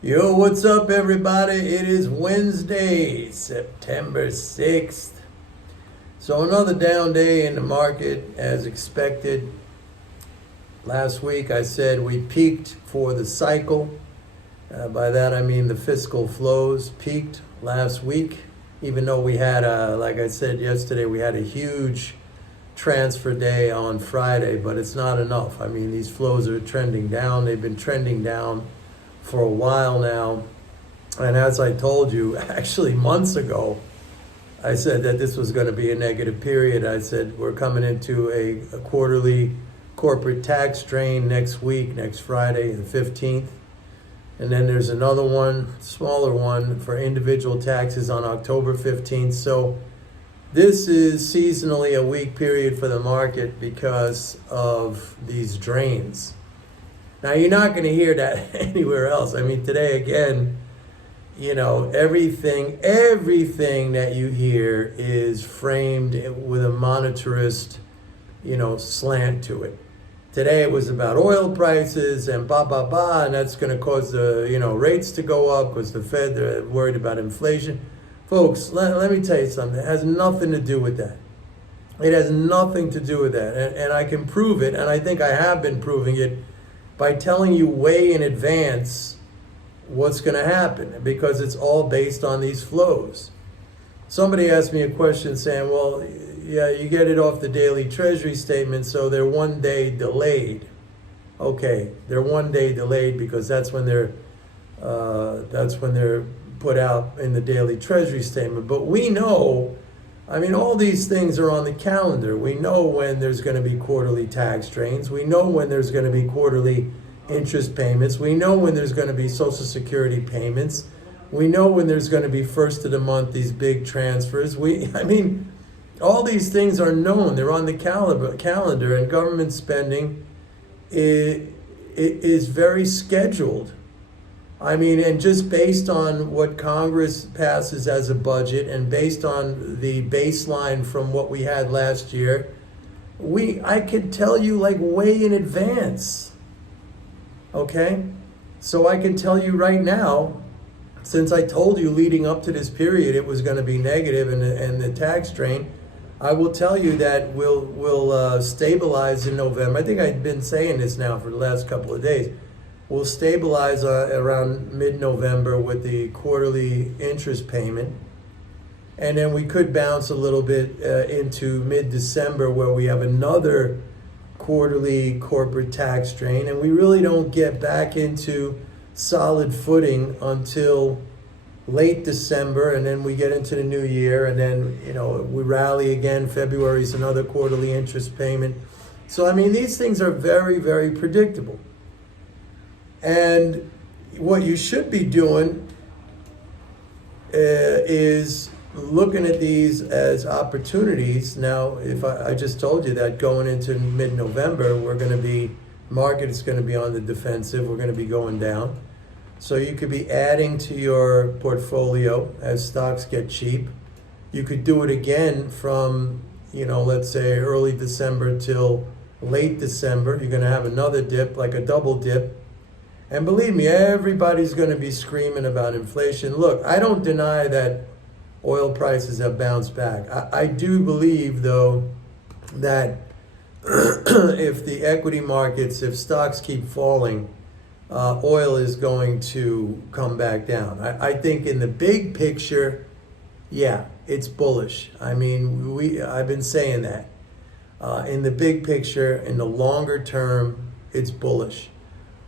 Yo, what's up, everybody? It is Wednesday, September 6th. So, another down day in the market as expected. Last week I said we peaked for the cycle. By that I mean the fiscal flows peaked last week, even though we had, like I said yesterday, we had a huge transfer day on Friday, but it's not enough. I mean, these flows are trending down. They've been trending down for a while now. And as I told you, actually months ago, I said that this was going to be a negative period. I said we're coming into a quarterly corporate tax drain next week, next Friday, the 15th. And then there's another one, smaller one, for individual taxes on October 15th. So this is seasonally a weak period for the market because of these drains. Now, you're not going to hear that anywhere else. I mean, today, again, everything that you hear is framed with a monetarist, slant to it. Today, it was about oil prices and and that's going to cause the, rates to go up because the Fed, they're worried about inflation. Folks, let me tell you something. It has nothing to do with that. It has nothing to do with that. And I can prove it, and I think I have been proving it, by telling you way in advance what's going to happen, because it's all based on these flows. Somebody asked me a question saying, well, yeah, you get it off the daily treasury statement, so they're 1 day delayed. Okay, they're 1 day delayed because that's when they're put out in the daily treasury statement. But we know, I mean, all these things are on the calendar. We know when there's going to be quarterly tax drains. We know when there's going to be quarterly interest payments. We know when there's going to be Social Security payments. We know when there's going to be first of the month, these big transfers. All these things are known. They're on the calendar, and government spending is very scheduled. And just based on what Congress passes as a budget and based on the baseline from what we had last year, I could tell you like way in advance. Okay? So I can tell you right now, since I told you leading up to this period it was going to be negative and the tax drain, I will tell you that we'll stabilize in November. I think I've been saying this now for the last couple of days. We'll stabilize around mid-November with the quarterly interest payment. And then we could bounce a little bit into mid-December where we have another quarterly corporate tax drain. And we really don't get back into solid footing until late December. And then we get into the new year. And then, we rally again. February is another quarterly interest payment. So, these things are very, very predictable. And what you should be doing is looking at these as opportunities. Now, if I just told you that going into mid-November, market is going to be on the defensive. We're going to be going down. So you could be adding to your portfolio as stocks get cheap. You could do it again from, let's say early December till late December. You're going to have another dip, like a double dip. And believe me, everybody's going to be screaming about inflation. Look, I don't deny that oil prices have bounced back. I do believe, though, that if the equity markets, if stocks keep falling, oil is going to come back down. I think in the big picture, yeah, it's bullish. I've been saying that. In the big picture, in the longer term, it's bullish.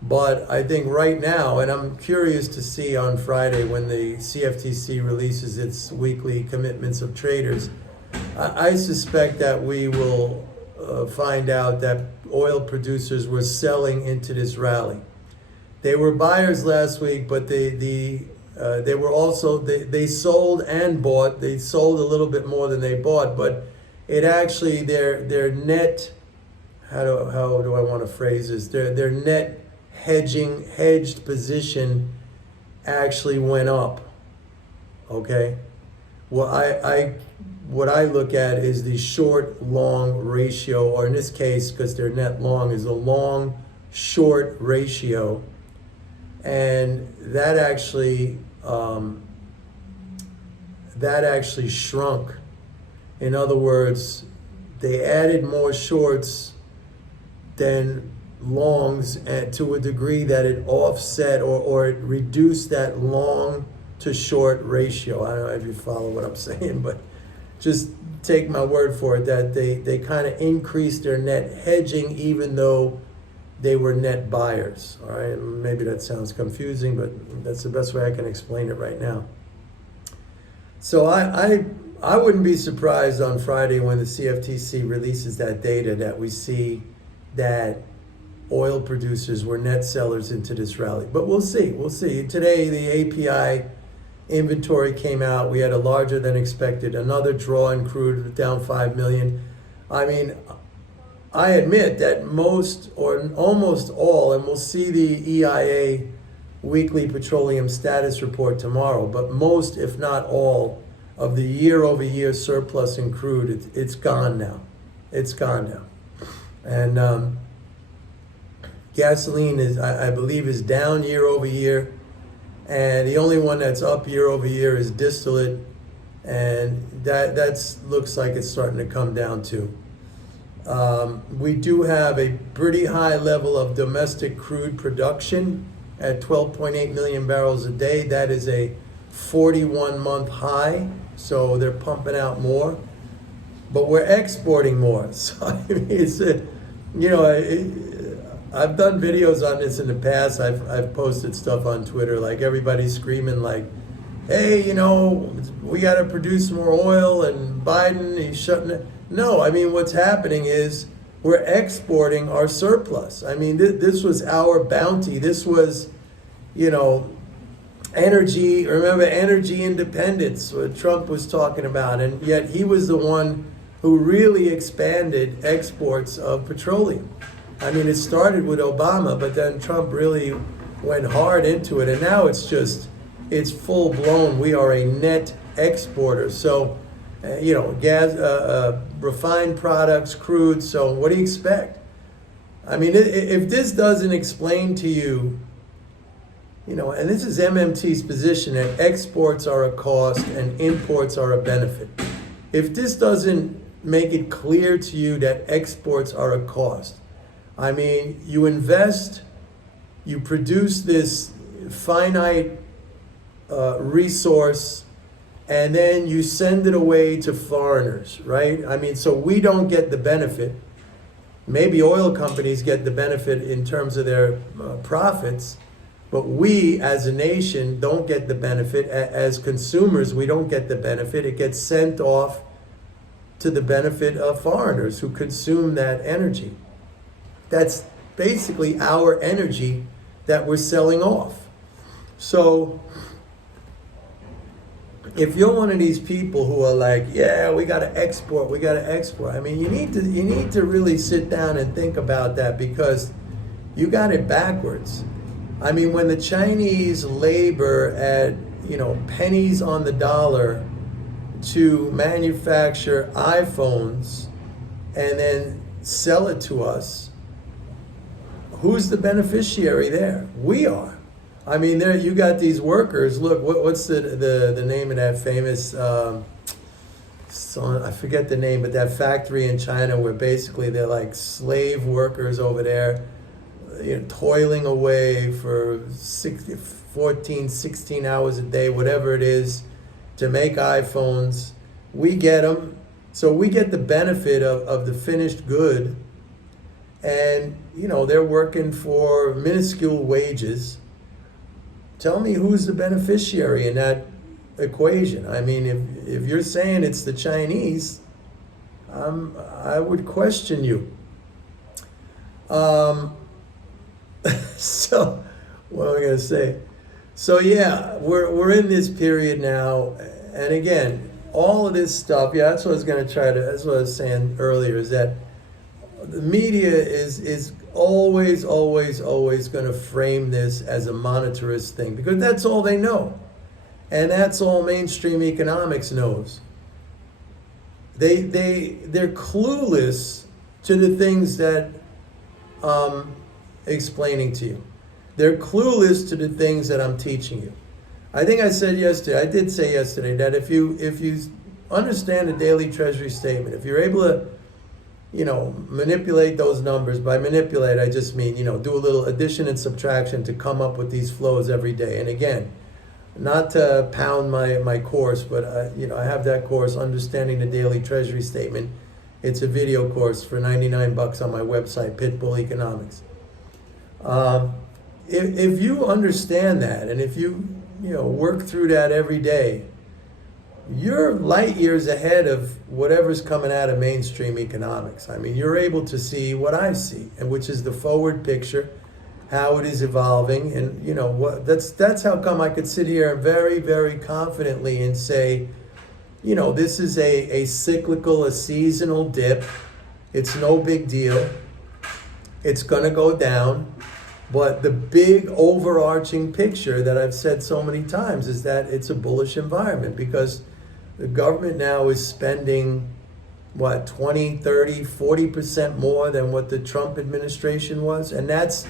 But I think right now, and I'm curious to see on Friday when the CFTC releases its weekly commitments of traders, I suspect that we will find out that oil producers were selling into this rally. They were buyers last week, but they were also, they sold and bought. They sold a little bit more than they bought, but it actually, their net, how do I want to phrase this? Their net hedged position actually went up. Okay, well, what I look at is the short-long ratio, or in this case, because they're net long, is a long-short ratio and that actually shrunk. In other words, they added more shorts than longs, and to a degree that it offset or it reduced that long to short ratio. I don't know if you follow what I'm saying, but just take my word for it that they kind of increased their net hedging even though they were net buyers. All right, maybe that sounds confusing, but that's the best way I can explain it right now. So I wouldn't be surprised on Friday when the CFTC releases that data that we see that oil producers were net sellers into this rally. But we'll see. We'll see. Today, the API inventory came out. We had a larger than expected, another draw in crude down 5 million. I mean, I admit that most or almost all, and we'll see the EIA weekly petroleum status report tomorrow, but most, if not all, of the year-over-year surplus in crude, it's gone now. It's gone now. And gasoline is, I believe, is down year-over-year, and the only one that's up year-over-year is distillate, and that looks like it's starting to come down too. We do have a pretty high level of domestic crude production at 12.8 million barrels a day. That is a 41-month high, so they're pumping out more. But we're exporting more. So I mean, it's I've done videos on this in the past. I've posted stuff on Twitter, like everybody's screaming like, hey, we got to produce more oil, and Biden, he's shutting it. No, I mean, what's happening is we're exporting our surplus. I mean, this was our bounty. This was, energy. Remember, energy independence, what Trump was talking about. And yet he was the one who really expanded exports of petroleum. I mean, it started with Obama, but then Trump really went hard into it. And now it's full blown. We are a net exporter. So, gas, refined products, crude. So what do you expect? I mean, if this doesn't explain to you, and this is MMT's position, that exports are a cost and imports are a benefit. If this doesn't make it clear to you that exports are a cost, I mean, you invest, you produce this finite resource, and then you send it away to foreigners, right? I mean, so we don't get the benefit. Maybe oil companies get the benefit in terms of their profits, but we as a nation don't get the benefit. As consumers, we don't get the benefit. It gets sent off to the benefit of foreigners who consume that energy. That's basically our energy that we're selling off. So if you're one of these people who are like, yeah, we got to export, I mean, you need to really sit down and think about that, because you got it backwards. I mean, when the Chinese labor at, pennies on the dollar to manufacture iPhones and then sell it to us, who's the beneficiary there? We are. I mean, there you got these workers. Look, what's the name of that famous? I forget the name, but that factory in China where basically they're like slave workers over there, toiling away for 14, 16 hours a day, whatever it is, to make iPhones. We get them, so we get the benefit of the finished good, and they're working for minuscule wages. Tell me who's the beneficiary in that equation. I mean, if you're saying it's the Chinese, I would question you. So, what am I going to say? So yeah, we're in this period now, and again, all of this stuff. Yeah, that's what I was going to try to. That's what I was saying earlier. Is that the media is always going to frame this as a monetarist thing, because that's all they know. And that's all mainstream economics knows. They're clueless to the things that explaining to you. They're clueless to the things that I'm teaching you. I think I said yesterday, I did say yesterday that if you understand the daily treasury statement, if you're able to, manipulate those numbers. By manipulate, I just mean, do a little addition and subtraction to come up with these flows every day. And again, not to pound my course, but I have that course, Understanding the Daily Treasury Statement. It's a video course for $99 on my website, Pitbull Economics. If you understand that, and if you work through that every day, you're light years ahead of whatever's coming out of mainstream economics. I mean, you're able to see what I see, and which is the forward picture, how it is evolving, and that's how come I could sit here very, very confidently and say, this is a cyclical, a seasonal dip. It's no big deal. It's going to go down. But the big overarching picture that I've said so many times is that it's a bullish environment, because the government now is spending, 20, 30, 40% more than what the Trump administration was. And that's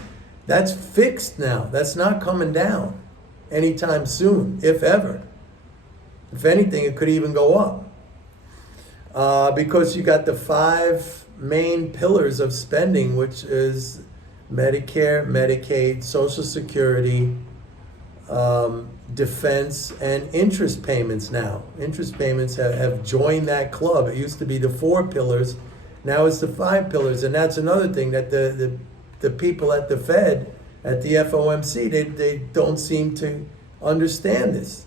fixed now. That's not coming down anytime soon, if ever. If anything, it could even go up. Because you got the 5 main pillars of spending, which is Medicare, Medicaid, Social Security, defense, and interest payments now. Interest payments have joined that club. It used to be the 4 pillars. Now it's the 5 pillars. And that's another thing that the people at the Fed, at the FOMC, they don't seem to understand this.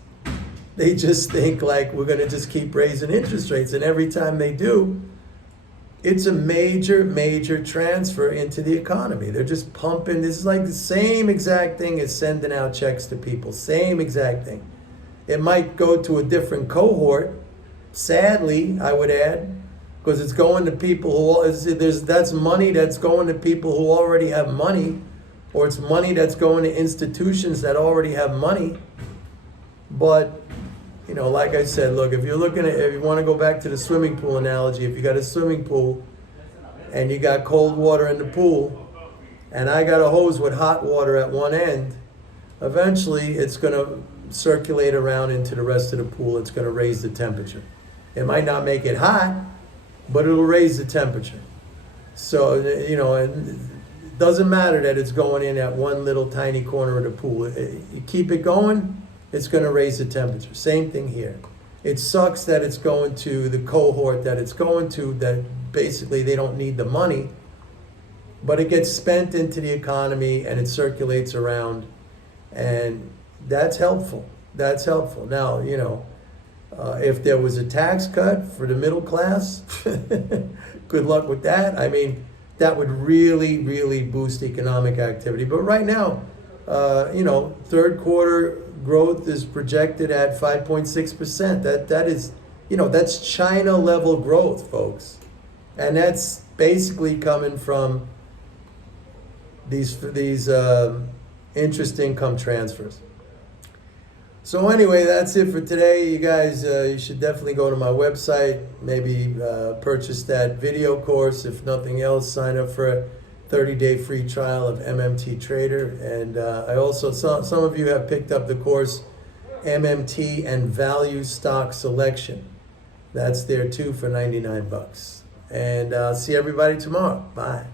They just think like we're going to just keep raising interest rates. And every time they do, it's a major, major transfer into the economy. They're just pumping. This is like the same exact thing as sending out checks to people. Same exact thing. It might go to a different cohort, sadly, I would add, because it's going to people that's money that's going to people who already have money, or it's money that's going to institutions that already have money. But like I said, look, if you want to go back to the swimming pool analogy, if you got a swimming pool and you got cold water in the pool, and I got a hose with hot water at one end, eventually it's going to circulate around into the rest of the pool. It's going to raise the temperature. It might not make it hot, but it'll raise the temperature. So, and it doesn't matter that it's going in at one little tiny corner of the pool. You keep it going, it's going to raise the temperature. Same thing here. It sucks that it's going to the cohort that it's going to, that basically they don't need the money, but it gets spent into the economy and it circulates around, and that's helpful. That's helpful. Now, if there was a tax cut for the middle class, good luck with that. I mean, that would really, really boost economic activity. But right now, third quarter growth is projected at 5.6%. That is, that's China level growth, folks. And that's basically coming from these interest income transfers. So anyway, that's it for today. You guys, you should definitely go to my website, maybe purchase that video course. If nothing else, sign up for a 30-day free trial of MMT Trader. And I also, some of you have picked up the course MMT and Value Stock Selection. That's there too for $99. And see everybody tomorrow. Bye.